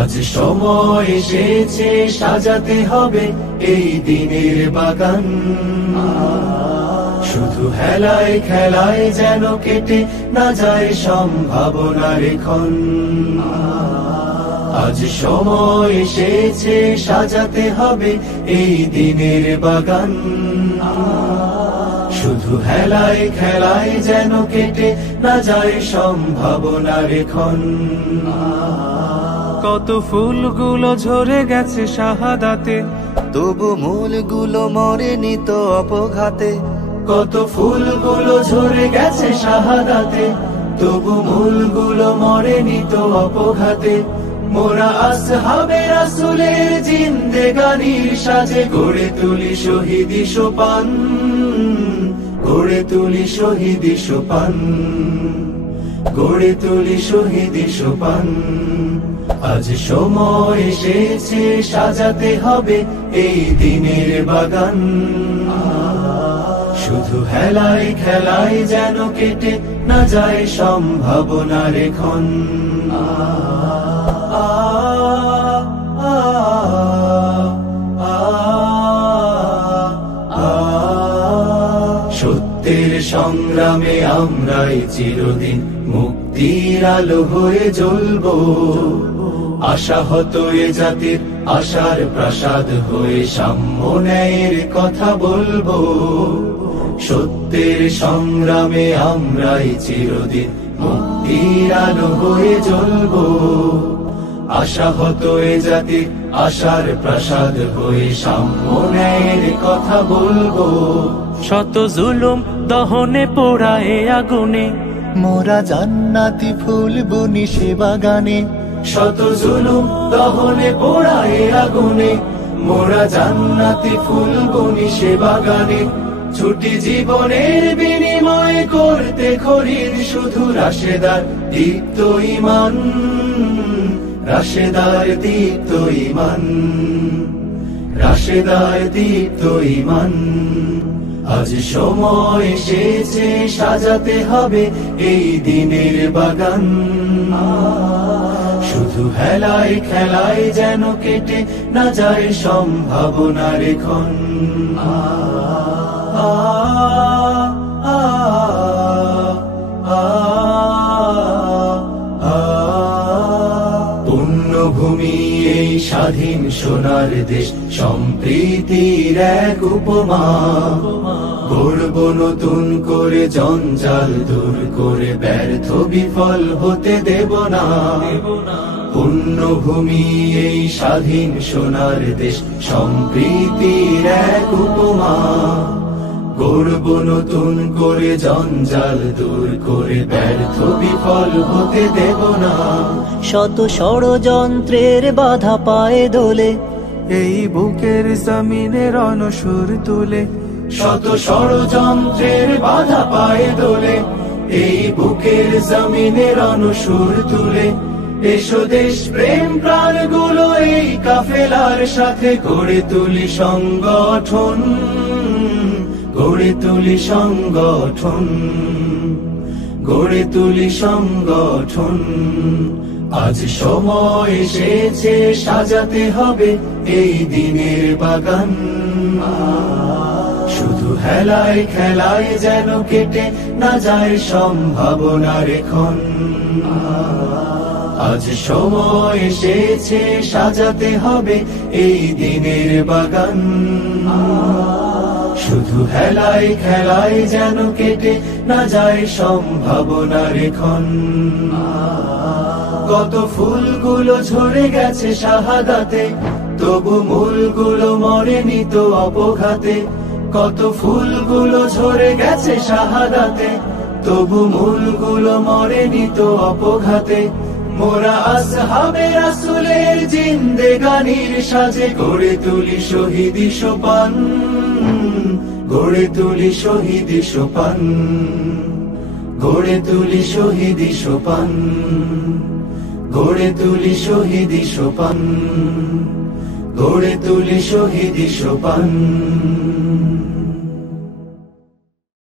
আজ সময় এসেছে সাজাতে হবে এই দিনের বাগান। শুধু হেলায় খেলায় যেন কেটে না যায় সম্ভাবনার ক্ষণ। আজ সময় এসেছে সাজাতে হবে এই দিনের বাগান। শুধু হেলায় খেলায় যেন কেটে না যায় সম্ভাবনার ক্ষণ। কত ফুলগুলো ঝরে গেছে শাহাদাতে, তবু মূলগুলো মরেনি তো অপঘাতে। কত ফুলগুলো ঝরে গেছে শাহাদাতে, তবু মূলগুলো মরেনি তো অপঘাতে। মোরা আসহাবে রাসূলের জিন্দেগানির সাজে গড়ে তুলি শহীদি সোপান, গড়ে তুলি শহীদি সোপান, গড়ে তুলি শহীদি সোপান। আজ সময় এসেছে সাজাতে হবে এই দিনের বাগান। শুধু হেলায় খেলায় যেন কেটে না যায় সম্ভাবনার ক্ষণ। সত্যের সংগ্রামে আমরাই চিরদিন মুক্তির আলো হয়ে জ্বলবো। আশাহত এ জাতির আশার প্রাসাদ হয়ে সাম্য ন্যায়ের কথা বলবো। সত্যের সংগ্রামে আমরাই চিরদিন মুক্তির আলো হয়ে জ্বলবো। আশাহত এ জাতির আশার প্রাসাদ হয়ে সাম্য ন্যায়ের কথা বলবো। শত জুলুম দহনে পোড়ায় আগুনে, মোরা জান্নাতি ফুল বুনি সে বাগানে। শত জুলুম দহনে পোড়ায় আগুনে, মোরা জান্নাতি ফুল বুনি সে বাগানে। ছুটি জীবনের বিনিময় করতে খরিদ শুধু রাশেদার দীপ্ত ঈমান, রাশেদার দীপ্ত ঈমান, রাশেদার দীপ্ত ঈমান। আজ সময় এসেছে সাজাতে হবে এই দিনের বাগান। শুধু হেলায় খেলায় যেন কেটে না যায় সম্ভাবনার ক্ষণ। পুণ্যভূমি এই স্বাধীন সোনার দেশ, সম্প্রীতির এক উপমা। গড়ব নতুন করে জঞ্জাল দূর করে, ব্যর্থ বিফল হতে দেব না। পুণ্যভূমি এই স্বাধীন সোনার দেশ, সম্প্রীতির এক উপমা। গড়ব নতুন করে জঞ্জাল দূর করে, ব্যর্থ বিফল হতে দেব না। শত ষড়যন্ত্রের বাধা পায়ে দোলে, এই বুকের জমিনে রণসুর তুলে। শত ষড়যন্ত্রের বাধা পায়ে দোলে, এই বুকের জমিনে রণসুর তুলে। এসো দেশ প্রেম প্রাণগুলো এই কাফেলার সাথে গড়ে তুলি সংগঠন, গড়ে তুলি সংগঠন, গড়ে তুলি সংগঠন। আজ সময় এসেছে সাজাতে হবে এই দিনের বাগান। শুধু হেলায় খেলায় যেন কেটে না যায় সম্ভাবনার ক্ষণ। আজ সময় এসেছে সাজাতে হবে এই দিনের বাগান। শুধু হেলায় খেলায় যেন কেটে না যায় সম্ভাবনার ক্ষণ। কত ফুলগুলো ঝরে গেছে শাহাদাতে, তবু মূলগুলো মরেনি তো অপঘাতে। কত ফুলগুলো ঝরে গেছে শাহাদাতে, তবু মূলগুলো মরেনি তো অপঘাতে। মোরা আসহাবে রাসূলের জিন্দেগানির সাজে গড়ে তুলি শহীদি সোপান, গড়ে তুলি শহীদি সোপান, গড়ে তুলি শহীদি সোপান, গড়ে তুলি শহীদি সোপান, গড়ে তুলি শহীদি সোপান।